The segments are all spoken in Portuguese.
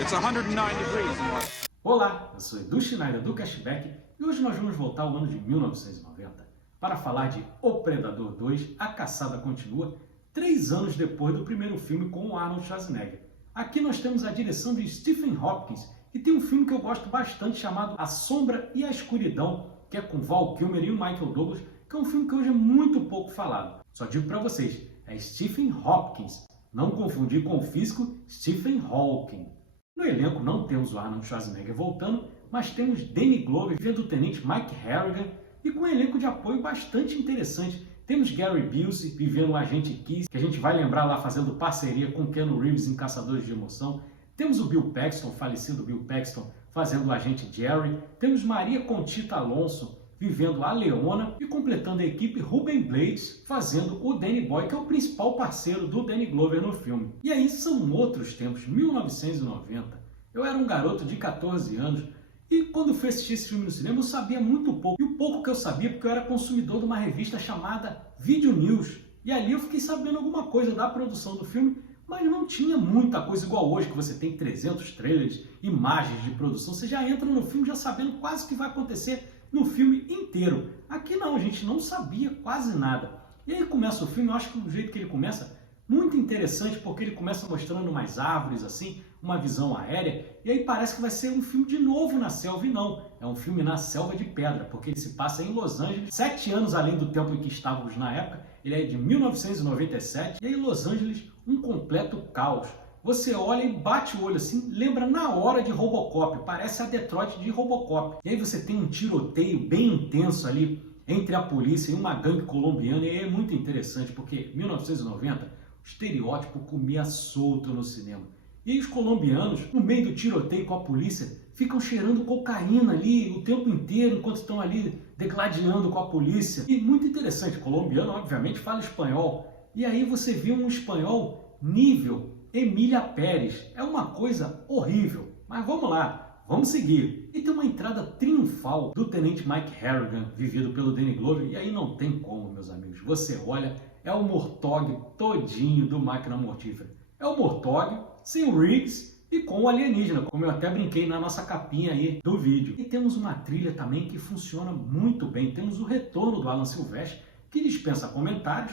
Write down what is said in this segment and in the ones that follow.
It's 109 degrees in Washington. Olá, eu sou Edu Schneider do Cashback e hoje nós vamos voltar ao ano de 1990 para falar de O Predador 2, A Caçada Continua, 3 anos depois do primeiro filme com o Arnold Schwarzenegger. Aqui nós temos a direção de Stephen Hopkins e tem um filme que eu gosto bastante chamado A Sombra e a Escuridão, que é com Val Kilmer e o Michael Douglas, que é um filme que hoje é muito pouco falado. Só digo para vocês, é Stephen Hopkins, não confundir com o físico Stephen Hawking. No elenco não temos o Arnold Schwarzenegger voltando, mas temos Danny Glover vivendo o tenente Mike Harrigan e com um elenco de apoio bastante interessante. Temos Gary Busey vivendo o agente Kiss, que a gente vai lembrar lá fazendo parceria com Keanu Reeves em Caçadores de Emoção. Temos o Bill Paxton, falecido Bill Paxton, fazendo o agente Jerry. Temos Maria Conchita Alonso vivendo a Leona e completando a equipe Ruben Blades fazendo o Danny Boy, que é o principal parceiro do Danny Glover no filme. E aí são outros tempos, 1990. Eu era um garoto de 14 anos e quando fui assistir esse filme no cinema eu sabia muito pouco. E o pouco que eu sabia porque eu era consumidor de uma revista chamada Video News. E ali eu fiquei sabendo alguma coisa da produção do filme, mas não tinha muita coisa igual hoje, que você tem 300 trailers, imagens de produção. Você já entra no filme já sabendo quase o que vai acontecer no filme inteiro. Aqui não, a gente não sabia quase nada. E aí começa o filme, eu acho que o jeito que ele começa, muito interessante, porque ele começa mostrando umas árvores assim, uma visão aérea, e aí parece que vai ser um filme de novo na selva, e não. É um filme na selva de pedra, porque ele se passa em Los Angeles, 7 anos além do tempo em que estávamos na época. Ele é de 1997, e aí Los Angeles, um completo caos. Você olha e bate o olho assim, lembra na hora de Robocop, parece a Detroit de Robocop. E aí você tem um tiroteio bem intenso ali entre a polícia e uma gangue colombiana, e aí é muito interessante, porque 1990, o estereótipo comia solto no cinema. E aí os colombianos, no meio do tiroteio com a polícia, ficam cheirando cocaína ali o tempo inteiro, enquanto estão ali degladiando com a polícia. E muito interessante, o colombiano obviamente fala espanhol, e aí você vê um espanhol nível Emília Pérez. É uma coisa horrível, mas vamos lá, vamos seguir. E tem uma entrada triunfal do tenente Mike Harrigan, vivido pelo Danny Glover, e aí não tem como, meus amigos. Você olha, é o Mortog todinho do Máquina Mortífera. É o Mortog sem o Riggs e com o alienígena, como eu até brinquei na nossa capinha aí do vídeo. E temos uma trilha também que funciona muito bem. Temos o retorno do Alan Silvestre, que dispensa comentários.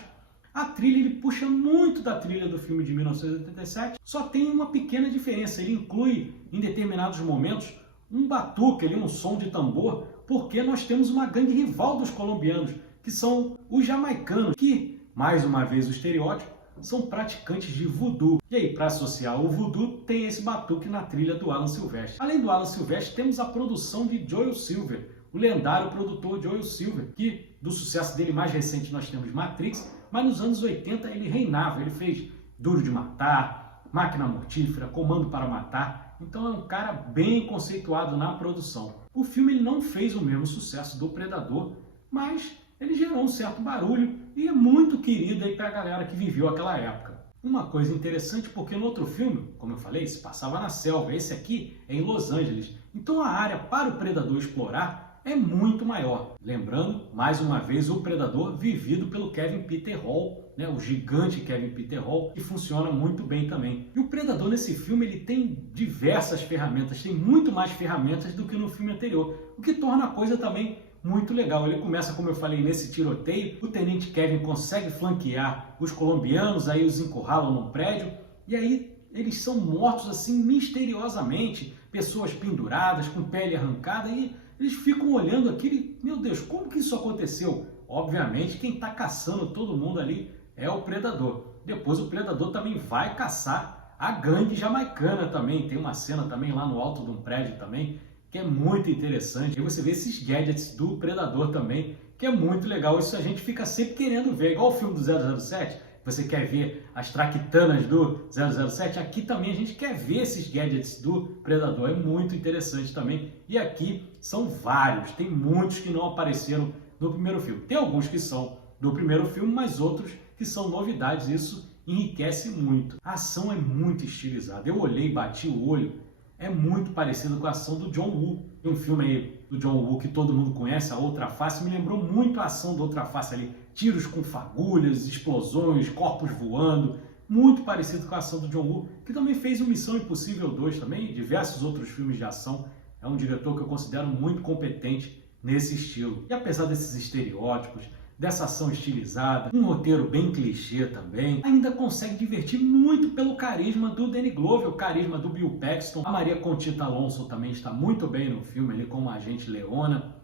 A trilha ele puxa muito da trilha do filme de 1987, só tem uma pequena diferença. Ele inclui, em determinados momentos, um batuque, ali, um som de tambor, porque nós temos uma gangue rival dos colombianos, que são os jamaicanos, que, mais uma vez o estereótipo, são praticantes de voodoo. E aí, para associar o voodoo, tem esse batuque na trilha do Alan Silvestre. Além do Alan Silvestre, temos a produção de Joel Silver, o lendário produtor Joel Silver, que do sucesso dele mais recente nós temos Matrix, mas nos anos 80 ele reinava, ele fez Duro de Matar, Máquina Mortífera, Comando para Matar, então é um cara bem conceituado na produção. O filme ele não fez o mesmo sucesso do Predador, mas ele gerou um certo barulho e é muito querido aí para a galera que viveu aquela época. Uma coisa interessante, porque no outro filme, como eu falei, se passava na selva, esse aqui é em Los Angeles, então a área para o Predador explorar é muito maior. Lembrando, mais uma vez, o Predador vivido pelo Kevin Peter Hall, né, o gigante Kevin Peter Hall, que funciona muito bem também. E o Predador nesse filme ele tem diversas ferramentas, tem muito mais ferramentas do que no filme anterior, o que torna a coisa também muito legal. Ele começa, como eu falei, nesse tiroteio, o tenente Kevin consegue flanquear os colombianos, aí os encurralam no prédio, e aí eles são mortos assim misteriosamente, pessoas penduradas, com pele arrancada, e eles ficam olhando aquilo e, meu Deus, como que isso aconteceu? Obviamente, quem está caçando todo mundo ali é o Predador. Depois o Predador também vai caçar a gangue jamaicana também. Tem uma cena também lá no alto de um prédio também, que é muito interessante. E você vê esses gadgets do Predador também, que é muito legal. Isso a gente fica sempre querendo ver, igual o filme do 007. Você quer ver as traquitanas do 007? Aqui também a gente quer ver esses gadgets do Predador, é muito interessante também. E aqui são vários, tem muitos que não apareceram no primeiro filme. Tem alguns que são do primeiro filme, mas outros que são novidades, isso enriquece muito. A ação é muito estilizada, eu olhei, bati o olho, é muito parecido com a ação do John Woo. Tem um filme aí do John Woo que todo mundo conhece, A Outra Face, me lembrou muito a ação da Outra Face ali. Tiros com fagulhas, explosões, corpos voando. muito parecido com a ação do John Woo, que também fez o Missão Impossível 2 também, e diversos outros filmes de ação. É um diretor que eu considero muito competente nesse estilo. E apesar desses estereótipos, dessa ação estilizada, um roteiro bem clichê também, ainda consegue divertir muito pelo carisma do Danny Glover, o carisma do Bill Paxton. A Maria Conchita Alonso também está muito bem no filme, ali como a agente Leona.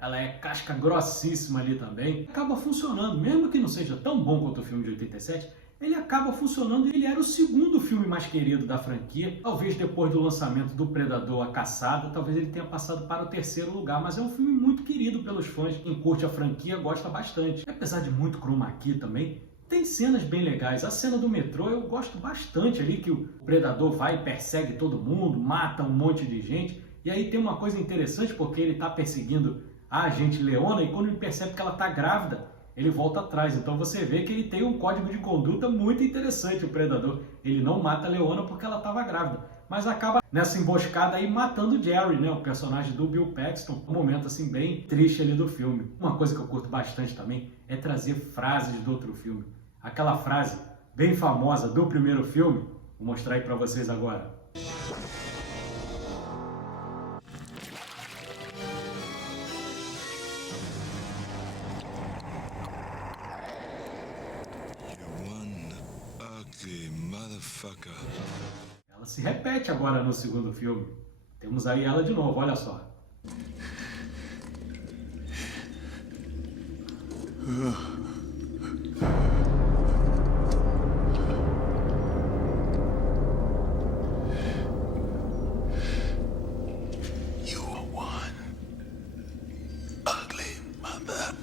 Ela é casca grossíssima ali também. Acaba funcionando, mesmo que não seja tão bom quanto o filme de 87, ele acaba funcionando e ele era o segundo filme mais querido da franquia. Talvez depois do lançamento do Predador, A Caçada, talvez ele tenha passado para o terceiro lugar, mas é um filme muito querido pelos fãs. Quem curte a franquia gosta bastante. E apesar de muito chroma key também, tem cenas bem legais. A cena do metrô eu gosto bastante ali, que o Predador vai e persegue todo mundo, mata um monte de gente. E aí tem uma coisa interessante, porque ele está perseguindo a agente Leona e quando ele percebe que ela está grávida, ele volta atrás. Então você vê que ele tem um código de conduta muito interessante, o Predador. Ele não mata a Leona porque ela estava grávida, mas acaba nessa emboscada aí matando o Jerry, né, o personagem do Bill Paxton. Um momento assim bem triste ali do filme. Uma coisa que eu curto bastante também é trazer frases do outro filme. Aquela frase bem famosa do primeiro filme, vou mostrar aí para vocês agora. Ela se repete agora no segundo filme. Temos aí ela de novo, olha só. You are one ugly mother.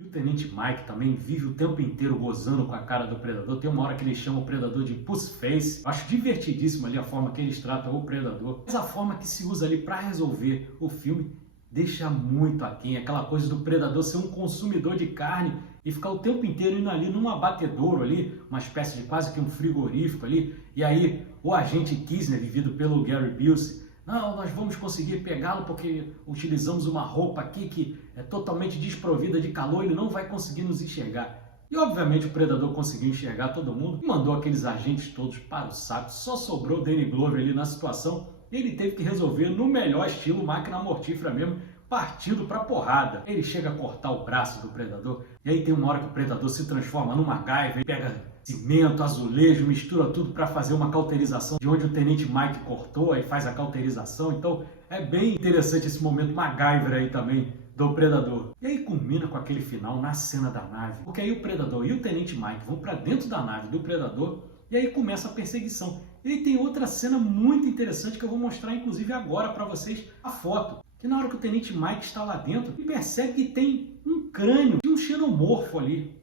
E o Tenente Mike também vive o tempo inteiro gozando com a cara do Predador. Tem uma hora que ele chama o Predador de Pussyface. Eu acho divertidíssimo ali a forma que eles tratam o Predador. Mas a forma que se usa ali para resolver o filme deixa muito aquém. Aquela coisa do Predador ser um consumidor de carne e ficar o tempo inteiro indo ali num abatedouro ali, uma espécie de quase que um frigorífico ali. E aí o agente Kisner, vivido pelo Gary Busey, não, nós vamos conseguir pegá-lo porque utilizamos uma roupa aqui que é totalmente desprovida de calor, ele não vai conseguir nos enxergar. E obviamente o Predador conseguiu enxergar todo mundo e mandou aqueles agentes todos para o saco. Só sobrou o Danny Glover ali na situação e ele teve que resolver no melhor estilo máquina mortífera mesmo, partindo pra porrada. Ele chega a cortar o braço do Predador e aí tem uma hora que o Predador se transforma numa MacGyver e pega cimento, azulejo, mistura tudo para fazer uma cauterização de onde o Tenente Mike cortou, aí faz a cauterização. Então é bem interessante esse momento MacGyver aí também do Predador. E aí culmina com aquele final na cena da nave, porque aí o Predador e o Tenente Mike vão para dentro da nave do Predador e aí começa a perseguição. E aí tem outra cena muito interessante que eu vou mostrar inclusive agora para vocês a foto. Que na hora que o Tenente Mike está lá dentro, ele percebe que tem um crânio de um xenomorfo ali,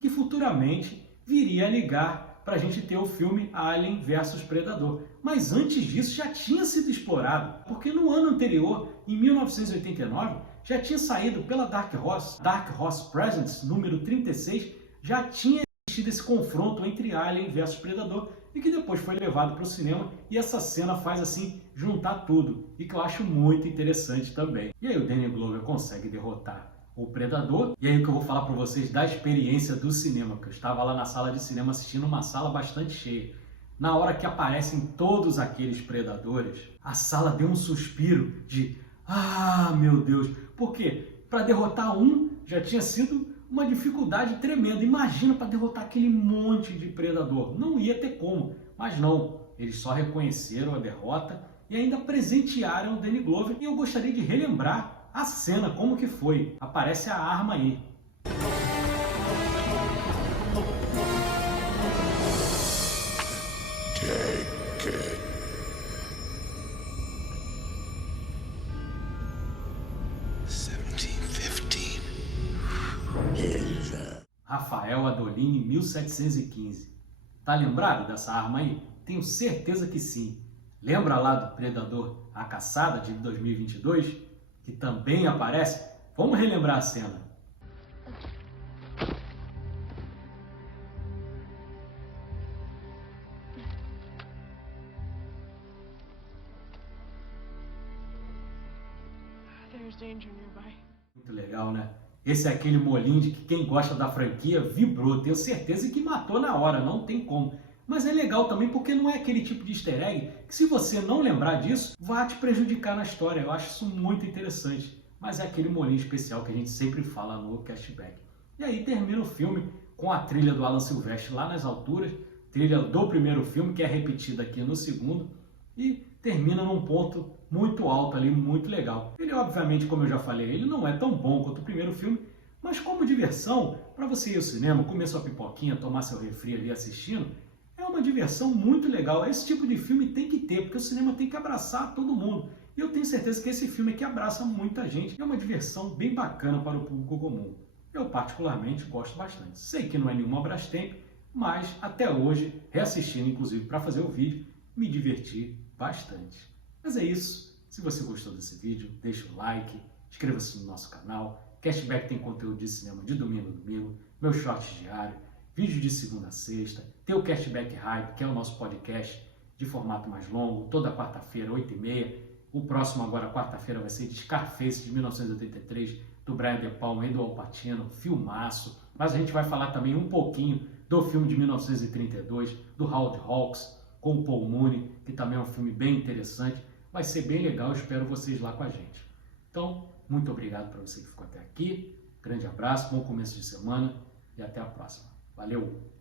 que futuramente viria a ligar para a gente ter o filme Alien vs Predador. Mas antes disso já tinha sido explorado, porque no ano anterior, em 1989, já tinha saído pela Dark Horse Presents, número 36, já tinha existido esse confronto entre Alien vs Predador, e que depois foi levado para o cinema, e essa cena faz assim juntar tudo, e que eu acho muito interessante também. E aí o Danny Glover consegue derrotar o Predador, e aí que eu vou falar para vocês da experiência do cinema, que eu estava lá na sala de cinema assistindo uma sala bastante cheia. Na hora que aparecem todos aqueles predadores, a sala deu um suspiro de ah, meu Deus, porque para derrotar um já tinha sido uma dificuldade tremenda. Imagina para derrotar aquele monte de predador. Não ia ter como, mas não. Eles só reconheceram a derrota e ainda presentearam o Danny Glover. E eu gostaria de relembrar a cena, como que foi. Aparece a arma aí. Take it. Rafael Adolini, 1715. Tá lembrado dessa arma aí? Tenho certeza que sim. Lembra lá do Predador A Caçada de 2022? Que também aparece? Vamos relembrar a cena. There's danger nearby. Muito legal, né? Esse é aquele molinho de que quem gosta da franquia vibrou, tenho certeza que matou na hora, não tem como. Mas é legal também porque não é aquele tipo de easter egg que, se você não lembrar disso, vai te prejudicar na história. Eu acho isso muito interessante. Mas é aquele molinho especial que a gente sempre fala no Cashback. E aí termina o filme com a trilha do Alan Silvestre lá nas alturas, trilha do primeiro filme, que é repetida aqui no segundo, e termina num ponto muito alto ali, muito legal. Ele, obviamente, como eu já falei, ele não é tão bom quanto o primeiro filme, mas como diversão, para você ir ao cinema, comer sua pipoquinha, tomar seu refri ali assistindo, é uma diversão muito legal. Esse tipo de filme tem que ter, porque o cinema tem que abraçar todo mundo. E eu tenho certeza que esse filme aqui abraça muita gente. É uma diversão bem bacana para o público comum. Eu particularmente gosto bastante. Sei que não é nenhuma Brastemp, mas até hoje, reassistindo inclusive para fazer o vídeo, me diverti bastante. Mas é isso. Se você gostou desse vídeo, deixa o like, inscreva-se no nosso canal. Cashback tem conteúdo de cinema de domingo a domingo, meu short diário, vídeo de segunda a sexta, tem o Cashback Hype, que é o nosso podcast de formato mais longo, toda quarta-feira, 8h30. O próximo agora, quarta-feira, vai ser de Scarface, de 1983, do Brian De Palma e do Al Pacino, filmaço. Mas a gente vai falar também um pouquinho do filme de 1932, do Howard Hawks, com o Paul Mooney, que também é um filme bem interessante. Vai ser bem legal, eu espero vocês lá com a gente. Então, muito obrigado para você que ficou até aqui. Grande abraço, bom começo de semana e até a próxima. Valeu!